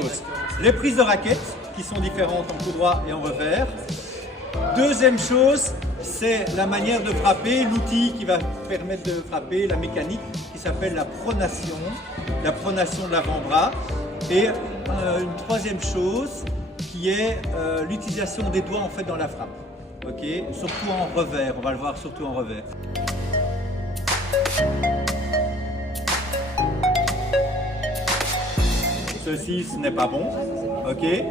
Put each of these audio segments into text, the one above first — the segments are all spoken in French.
chose, les prises de raquette qui sont différentes en coup droit et en revers. Deuxième chose, c'est la manière de frapper, l'outil qui va permettre de frapper, la mécanique qui s'appelle la pronation de l'avant-bras. Et une troisième chose qui est l'utilisation des doigts en fait dans la frappe. Okay, surtout en revers, on va le voir surtout en revers. Ceci, ce n'est pas bon. Okay.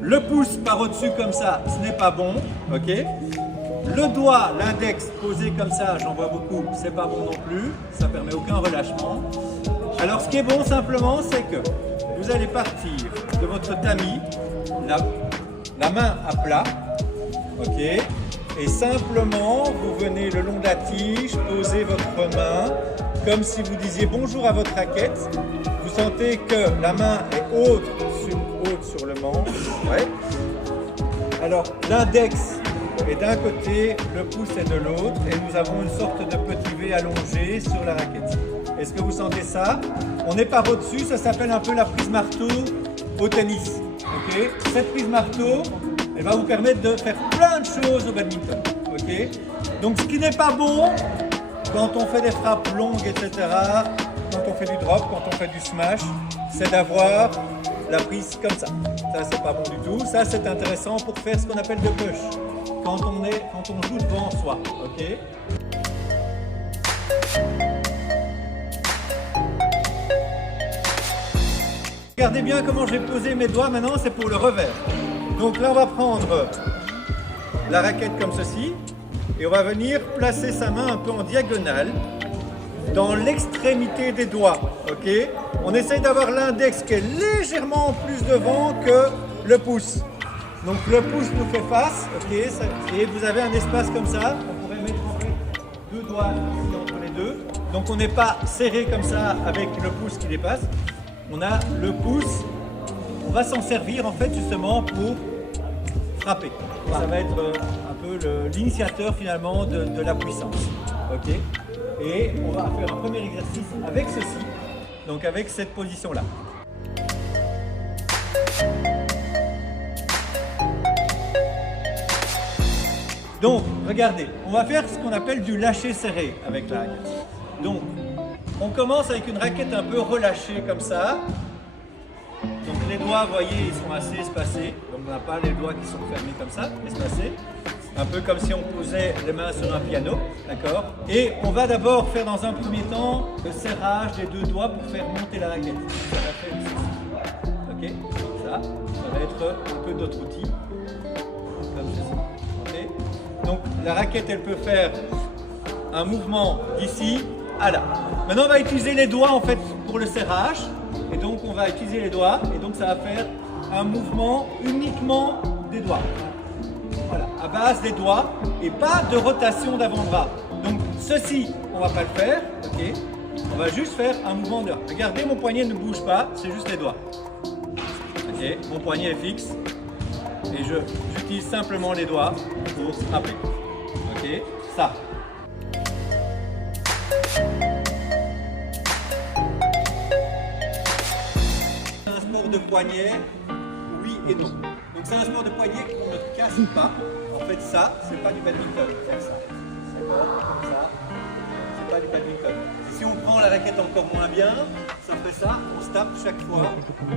Le pouce par au-dessus comme ça, ce n'est pas bon. Okay. Le doigt, l'index posé comme ça, j'en vois beaucoup, c'est pas bon non plus. Ça permet aucun relâchement. Alors ce qui est bon simplement, c'est que vous allez partir de votre tamis, la main à plat. Ok, et simplement vous venez le long de la tige, posez votre main comme si vous disiez bonjour à votre raquette. Vous sentez que la main est haute sur le manche. Ouais. Alors l'index est d'un côté, le pouce est de l'autre et nous avons une sorte de petit V allongé sur la raquette. Est-ce que vous sentez ça? On n'est pas au-dessus, ça s'appelle un peu la prise marteau au tennis. Okay, cette prise marteau, elle va vous permettre de faire plein de choses au badminton. Okay, donc ce qui n'est pas bon quand on fait des frappes longues, etc., quand on fait du drop, quand on fait du smash, c'est d'avoir la prise comme ça. Ça, c'est pas bon du tout. Ça, c'est intéressant pour faire ce qu'on appelle de push. Quand on joue devant soi. Okay. Regardez bien comment j'ai posé mes doigts maintenant, c'est pour le revers. Donc là, on va prendre la raquette comme ceci et on va venir placer sa main un peu en diagonale dans l'extrémité des doigts. Okay, on essaye d'avoir l'index qui est légèrement plus devant que le pouce. Donc le pouce nous fait face, okay, et vous avez un espace comme ça. On pourrait mettre en fait deux doigts ici entre les deux. Donc on n'est pas serré comme ça avec le pouce qui dépasse. On a le pouce, on va s'en servir en fait justement pour frapper. Ça va être un peu l'initiateur finalement de la puissance. Okay. Et on va faire un premier exercice avec ceci, donc avec cette position-là. Donc, regardez, on va faire ce qu'on appelle du lâcher serré avec la raquette. Donc, on commence avec une raquette un peu relâchée comme ça. Donc les doigts, vous voyez, ils sont assez espacés. Donc on n'a pas les doigts qui sont fermés comme ça, espacés. Un peu comme si on posait les mains sur un piano, d'accord? Et on va d'abord faire dans un premier temps le serrage des deux doigts pour faire monter la raquette. Ça va faire ceci. Ok? Ça va être un peu d'autres outils. Comme ceci. Ok? Donc la raquette, elle peut faire un mouvement d'ici à là. Maintenant, on va utiliser les doigts en fait pour le serrage. Et donc, on va utiliser les doigts. Et donc, ça va faire un mouvement uniquement des doigts. Voilà, à base des doigts et pas de rotation d'avant-bras. Donc, ceci, on ne va pas le faire. Ok. On va juste faire un mouvement de doigts. Regardez, mon poignet ne bouge pas, c'est juste les doigts. Ok. Mon poignet est fixe. Et j'utilise simplement les doigts pour frapper. Ok. Ça. Un sport de poignet, oui et non. Donc c'est un sport de poignet qu'on ne casse pas. En fait ça, c'est pas du badminton. Faire ça. D'accord, comme ça. C'est pas du badminton. Si on prend la raquette encore moins bien, ça fait ça, on se tape chaque fois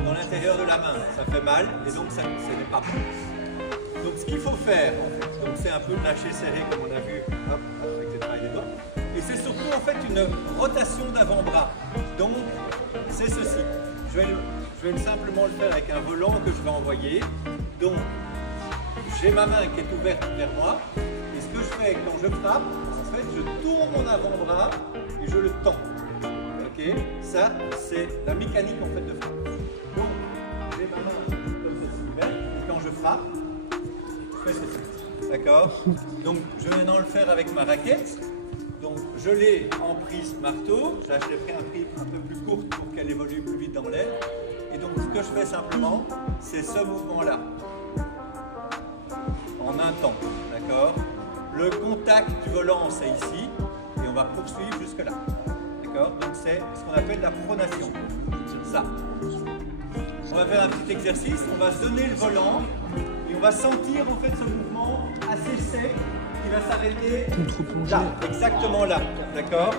dans l'intérieur de la main. Ça fait mal et donc ça n'est pas bon. Donc ce qu'il faut faire, en fait, donc c'est un peu lâcher serré comme on a vu, hop, avec les doigts et les doigts. Et c'est surtout en fait une rotation d'avant-bras. Donc c'est ceci. Je vais simplement le faire avec un volant que je vais envoyer. Donc j'ai ma main qui est ouverte vers moi. Et ce que je fais quand je frappe, en fait je tourne mon avant-bras et je le tends. Ok, ça c'est la mécanique en fait de frappe. Donc j'ai ma main comme ceci ouverte. Et quand je frappe, je fais ceci. D'accord? Donc je vais maintenant le faire avec ma raquette. Donc je l'ai en prise marteau, là je l'ai pris un peu plus courte pour qu'elle évolue plus vite dans l'air. Et donc ce que je fais simplement, c'est ce mouvement-là, en un temps, d'accord? Le contact du volant c'est ici, et on va poursuivre jusque là, d'accord? Donc c'est ce qu'on appelle la pronation, ça. On va faire un petit exercice, on va se donner le volant et on va sentir en fait ce mouvement assez sec qui va s'arrêter là, exactement là, d'accord?